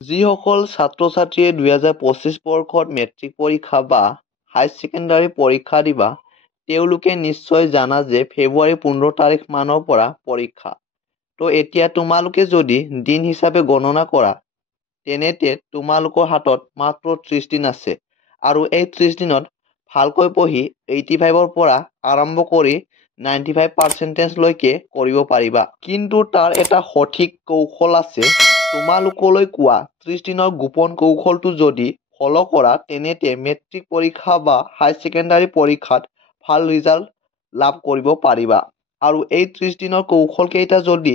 যিসকল ছাত্ৰ-ছাত্ৰীয়ে 2025 বৰ্ষত মেট্ৰিক পৰীক্ষা বা হাই ছেকেণ্ডাৰী পৰীক্ষা দিবা, তেওঁলোকে নিশ্চয় জানা যে ফেব্ৰুৱাৰী 15 তাৰিখ মানৰ পৰা পৰীক্ষা। তো এতিয়া তোমালোকে যদি দিন হিচাপে গণনা কৰা, তেনেতে তোমালোকৰ হাতত মাত্ৰ 30 দিন আছে। আৰু এই 30 দিনত ভালকৈ পঢ়ি 85ৰ পৰা আৰম্ভ কৰি 95% লৈকে কৰিব পাৰিবা। কিন্তু তাৰ এটা সঠিক কৌশল আছে। তোমালোকলৈ কোৱা 30 দিনৰ গোপন কৌশলটো যদি ফলো কৰা, তেনেতে মেট্ৰিক পৰীক্ষা বা হাই ছেকেণ্ডাৰী পৰীক্ষাত ভাল ৰিজাল্ট লাভ কৰিব পাৰিবা। আৰু এই 30 দিনৰ কৌশল কেইটা যদি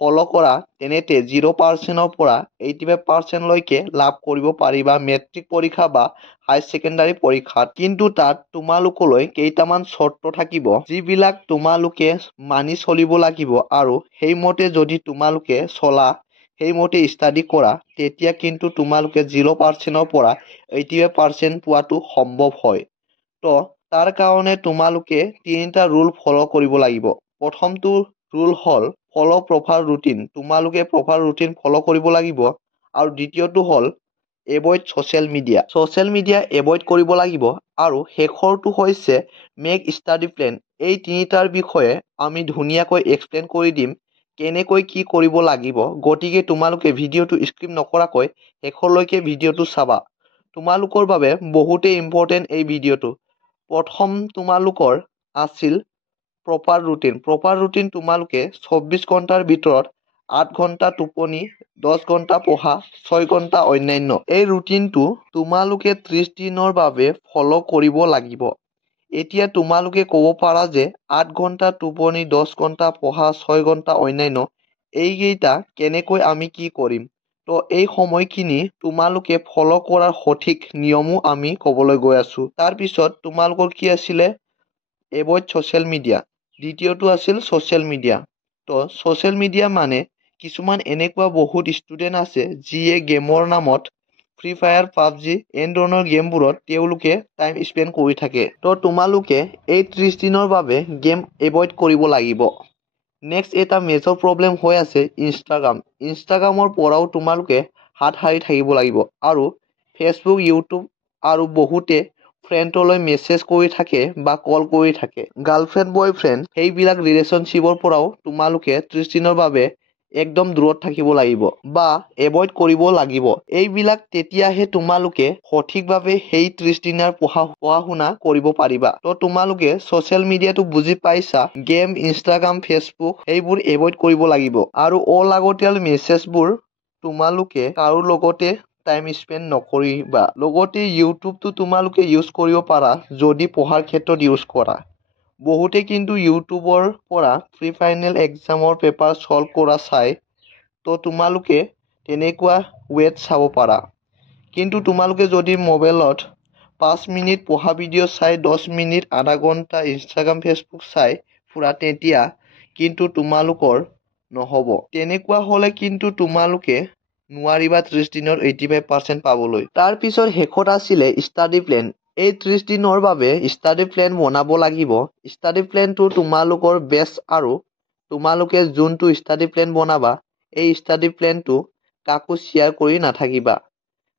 ফলো কৰা, তেনেতে 0% পৰা 85% লৈকে লাভ কৰিব পাৰিবা মেট্ৰিক পৰীক্ষা বা হাই ছেকেণ্ডাৰী পৰীক্ষাত। কিন্তু তাত তোমালোকলৈ কেইটামান চৰ্ত থাকিব, যিবিলাক তোমালোকে মানি চলিব লাগিব। আৰু সেইমতে যদি তোমালোকে চলা, সেইমতে ষ্টাডি কৰা, তেতিয়া কিন্তু তোমালোকে 0% পৰা 85% পোৱাটো সম্ভৱ হয়। তো তাৰ কাৰণে তোমালোকে 3টা ৰুল ফলো কৰিব লাগিব। প্ৰথমটো ৰুল হ'ল ফলো প্ৰপাৰ ৰুটিন। তোমালোকে প্ৰপাৰ ৰুটিন ফলো কৰিব লাগিব। আৰু দ্বিতীয়টো হ'ল avoid social media. Social media avoid কৰিব লাগিব। আৰু শেষৰটো হৈছে মেক ষ্টাডি প্লেন। এই তিনিটাৰ বিষয়ে আমি ধুনীয়াকৈ এক্সপ্লেইন কৰি দিম, কেনেকৈ কি কৰিব লাগিব। গতিকে তোমালোকে ভিডিঅ'টো স্কিপ নকৰাকৈ শেষলৈকে ভিডিঅ'টো চাবা। তোমালোকৰ বাবে বহুতেই ইম্পৰ্টেণ্ট এই ভিডিঅ'টো। প্ৰথম তোমালোকৰ আছিল প্ৰপাৰ ৰুটিন। প্ৰপাৰ ৰুটিন তোমালোকে 24 ঘণ্টাৰ ভিতৰত 8 ঘণ্টা টোপনি, 10 ঘণ্টা পঢ়া, 6 ঘণ্টা অন্যান্য। এই ৰুটিনটো তোমালোকে 30 দিনৰ বাবে ফলো কৰিব লাগিব। এতিয়া তোমালোকে ক'ব পাৰা যে 8 ঘণ্টা টোপনি, 10 ঘণ্টা পঢ়া, 6 ঘণ্টা অন্যান্য, এইকেইটা কেনেকৈ আমি কি কৰিম। তো এই সময়খিনি তোমালোকে ফলো কৰাৰ সঠিক নিয়মো আমি ক'বলৈ গৈ আছোঁ। তাৰপিছত তোমালোকৰ কি আছিলে, এভইড ছ'চিয়েল মিডিয়া। দ্বিতীয়টো আছিল ছ'চিয়েল মিডিয়া। তো ছ'চিয়েল মিডিয়া মানে কিছুমান এনেকুৱা বহুত ষ্টুডেণ্ট আছে যিয়ে গেমৰ নামত ফ্ৰী ফায়াৰ, পাবজি এনে ধৰণৰ গেমবোৰত তেওঁলোকে টাইম স্পেণ্ড কৰি থাকে। তো তোমালোকে এই 30 দিনৰ বাবে গেম এভইড কৰিব লাগিব। নেক্সট এটা মেজৰ প্ৰব্লেম হৈ আছে ইনষ্টাগ্ৰাম। ইনষ্টাগ্ৰামৰ পৰাও তোমালোকে হাত সাৰি থাকিব লাগিব। আৰু ফেচবুক, ইউটিউব আৰু বহুতে ফ্ৰেণ্ডলৈ মেছেজ কৰি থাকে বা কল কৰি থাকে। গাৰ্লফ্ৰেণ্ড, বয়ফ্ৰেণ্ড সেইবিলাক ৰিলেশ্যনশ্বিপৰ পৰাও তোমালোকে 30 দিনৰ বাবে একদম দূৰত থাকিব লাগিব বা এভইড কৰিব লাগিব। এইবিলাক তেতিয়াহে তোমালোকে সঠিকভাৱে সেই 30 দিনৰ পঢ়া শুনা কৰিব পাৰিবা। তো তোমালোকে ছ'চিয়েল মিডিয়াটো বুজি পাইছা, গেম, ইনষ্টাগ্ৰাম, ফেচবুক সেইবোৰ এভইড কৰিব লাগিব। আৰু অলাগতিয়াল মেছেজবোৰ তোমালোকে কাৰো লগতে টাইম স্পেণ্ড নকৰিবা। লগতে ইউটিউবটো তোমালোকে ইউজ কৰিব পাৰা যদি পঢ়াৰ ক্ষেত্ৰত ইউজ কৰা। বহুতে কিন্তু ইউটিউবৰ পৰা প্ৰি ফাইনেল এক্সামৰ পেপাৰ ছল্ভ কৰা চাই। তো তোমালোকে তেনেকুৱা ৱেত চাব পাৰা। কিন্তু তোমালোকে যদি মোবাইলত 5 মিনিট পঢ়া ভিডিঅ' চাই 10 মিনিট, আধা ঘণ্টা ইনষ্টাগ্ৰাম, ফেচবুক চাই ফুৰা, তেতিয়া কিন্তু তোমালোকৰ নহ'ব। তেনেকুৱা হ'লে কিন্তু তোমালোকে নোৱাৰিবা 30 দিনৰ 85% পাবলৈ। তাৰপিছত শেষত আছিলে ষ্টাডি প্লেন। এই 30 দিনৰ বাবে ষ্টাডি প্লেন বনাব লাগিব। ষ্টাডি প্লেনটো তোমালোকৰ বেষ্ট। আৰু তোমালোকে যোনটো ষ্টাডি প্লেন বনাবা, এই ষ্টাডি প্লেনটো কাকো শ্বেয়াৰ কৰি নাথাকিবা।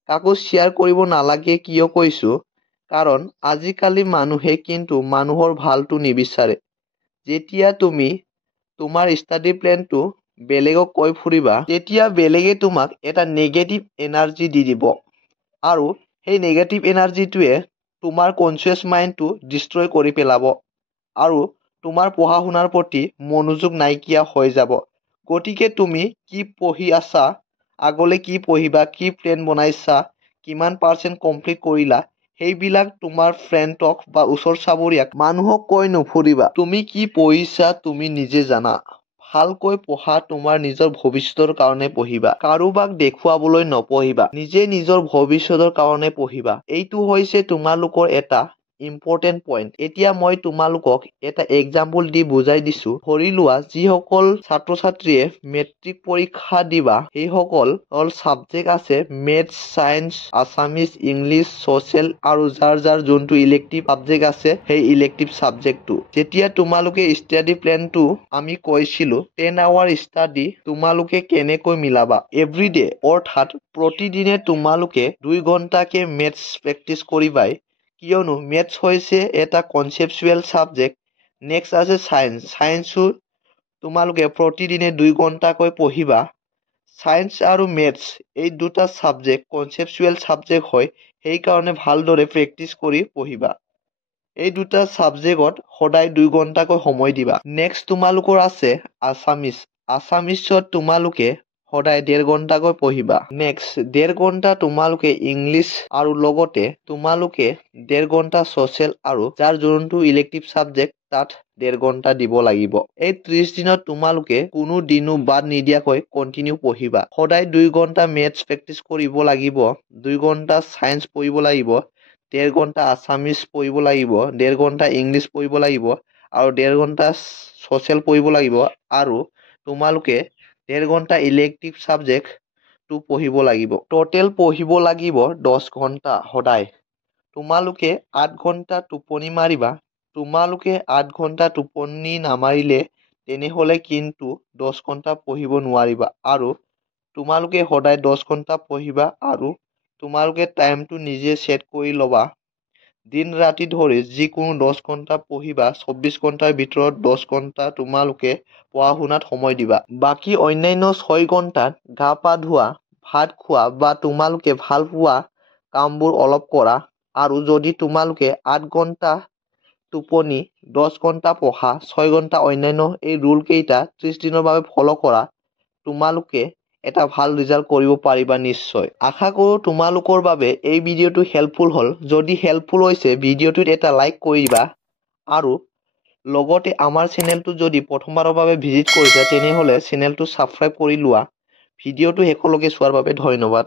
কাকো শ্বেয়াৰ কৰিব নালাগে কিয় কৈছোঁ, কাৰণ আজিকালি মানুহে কিন্তু মানুহৰ ভালটো নিবিচাৰে। যেতিয়া তুমি তোমাৰ ষ্টাডি প্লেনটো বেলেগক কৈ ফুৰিবা, তেতিয়া বেলেগে তোমাক এটা নেগেটিভ এনাৰ্জি দি দিব। আৰু সেই নেগেটিভ এনাৰ্জিটোৱে তোমাৰ কনচিয়াছ মাইণ্ডটো ডিষ্ট্ৰয় কৰি পেলাব। আৰু তোমাৰ পঢ়া শুনাৰ প্ৰতি মনোযোগ নাইকিয়া হৈ যাব। গতিকে তুমি কি পঢ়ি আছা, আগলৈ কি পঢ়িবা, কি প্লেন বনাইছা, কিমান % কমপ্লিট কৰিলা, সেইবিলাক তোমাৰ ফ্ৰেণ্ডক বা ওচৰ চাবৰীয়াক মানুহক কৈ নুফুৰিবা। তুমি কি পঢ়িছা তুমি নিজে জানা। ভালকৈ পঢ়া, তোমাৰ নিজৰ ভৱিষ্যতৰ কাৰণে পঢ়িবা। কাৰোবাক দেখুৱাবলৈ নপঢ়িবা, নিজে নিজৰ ভৱিষ্যতৰ কাৰণে পঢ়িবা। এইটো হৈছে তোমালোকৰ এটা ইম্পৰ্টেণ্ট পইণ্ট। এতিয়া মই তোমালোকক এটা এক্সাম্পল দি বুজাই দিছো। ধৰি লোৱা যিসকল ছাত্ৰ ছাত্ৰীয়ে মেট্ৰিক পৰীক্ষা দিবা সেইসকল ছাবজেক্ট আছে maths, science, Assamese, English, social আৰু যাৰ যাৰ যোনটো ইলেক্টিভ ছাবজেক্ট আছে সেই ইলেক্টিভ ছাবজেক্টটো। যেতিয়া তোমালোকে ষ্টাডি প্লেনটো আমি কৈছিলো 10 আৱাৰ ষ্টাডি তোমালোকে কেনেকৈ মিলাবা এভৰিডে, অৰ্থাৎ প্ৰতিদিনে তোমালোকে 2 ঘণ্টাকে মেথছ প্ৰেক্টিছ কৰিবাই, কিয়নো মেথছ হৈছে এটা কনচেপচুৱেল ছাবজেক্ট। নেক্সট আছে ছায়েন্স। ছায়েন্সো তোমালোকে প্ৰতিদিনে 2 ঘণ্টাকৈ পঢ়িবা। ছায়েন্স আৰু মেথছ এই দুটা ছাবজেক্ট কনচেপচুৱেল ছাবজেক্ট হয়, সেইকাৰণে ভালদৰে প্ৰেক্টিছ কৰি পঢ়িবা। এই দুটা ছাবজেক্টত সদায় 2 ঘণ্টাকৈ সময় দিবা। নেক্সট তোমালোকৰ আছে আছামিজ। আছামিজত তোমালোকে সদায় 1.5 ঘণ্টাকৈ পঢ়িবা। নেক্সট 1.5 ঘণ্টা তোমালোকে ইংলিছ আৰু লগতে তোমালোকে 1.5 ঘণ্টা ছ'চিয়েল আৰু যাৰ যোনটো ইলেক্টিভ ছাবজেক্ট তাত 1.5 ঘণ্টা দিব লাগিব। এই 30 দিনত তোমালোকে কোনো দিনো বাদ নিদিয়াকৈ কণ্টিনিউ পঢ়িবা। সদায় 2 ঘণ্টা মেথছ প্ৰেক্টিছ কৰিব লাগিব, 2 ঘণ্টা ছায়েন্স পঢ়িব লাগিব, 1.5 ঘণ্টা আছামিজ পঢ়িব লাগিব, 1.5 ঘণ্টা ইংলিছ পঢ়িব লাগিব আৰু 1.5 ঘণ্টা ছ'চিয়েল পঢ়িব লাগিব আৰু তোমালোকে 1.5 ঘণ্টা ইলেক্টিভ ছাবজেক্টটো পঢ়িব লাগিব। টোটেল পঢ়িব লাগিব 10 ঘণ্টা সদায়। তোমালোকে 8 ঘণ্টা টোপনি মাৰিবা। তোমালোকে 8 ঘণ্টা টোপনি নামাৰিলে তেনেহ'লে কিন্তু 10 ঘণ্টা পঢ়িব নোৱাৰিবা আৰু তোমালোকে সদায় 10 ঘণ্টা পঢ়িবা আৰু তোমালোকে টাইমটো নিজে ছেট কৰি ল'বা। দিন ৰাতি ধৰি যিকোনো 10 ঘণ্টা পঢ়িবা, 24 ঘণ্টাৰ ভিতৰত 10 ঘণ্টা তোমালোকে পঢ়া শুনাত সময় দিবা। বাকী অন্যান্য 6 ঘণ্টাত গা পা ধোৱা, ভাত খোৱা বা তোমালোকে ভাল পোৱা কামবোৰ অলপ কৰা আৰু যদি তোমালোকে 8 ঘণ্টা টোপনি, 10 ঘণ্টা পঢ়া, 6 ঘণ্টা অন্যান্য এই ৰুল কেইটা 30 দিনৰ বাবে ফ'ল' কৰা, তোমালোকে এটা ভাল ৰিজাল্ট কৰিব পাৰিবা নিশ্চয়। আশা কৰোঁ তোমালোকৰ বাবে এই ভিডিঅ'টো হেল্পফুল হ'ল। যদি হেল্পফুল হৈছে ভিডিঅ'টোত এটা লাইক কৰিবা আৰু লগতে আমাৰ চেনেলটো যদি প্ৰথমবাৰৰ বাবে ভিজিট কৰিছা তেনেহ'লে চেনেলটো ছাবস্ক্ৰাইব কৰি লোৱা। ভিডিঅ'টো শেষলৈকে চোৱাৰ বাবে ধন্যবাদ।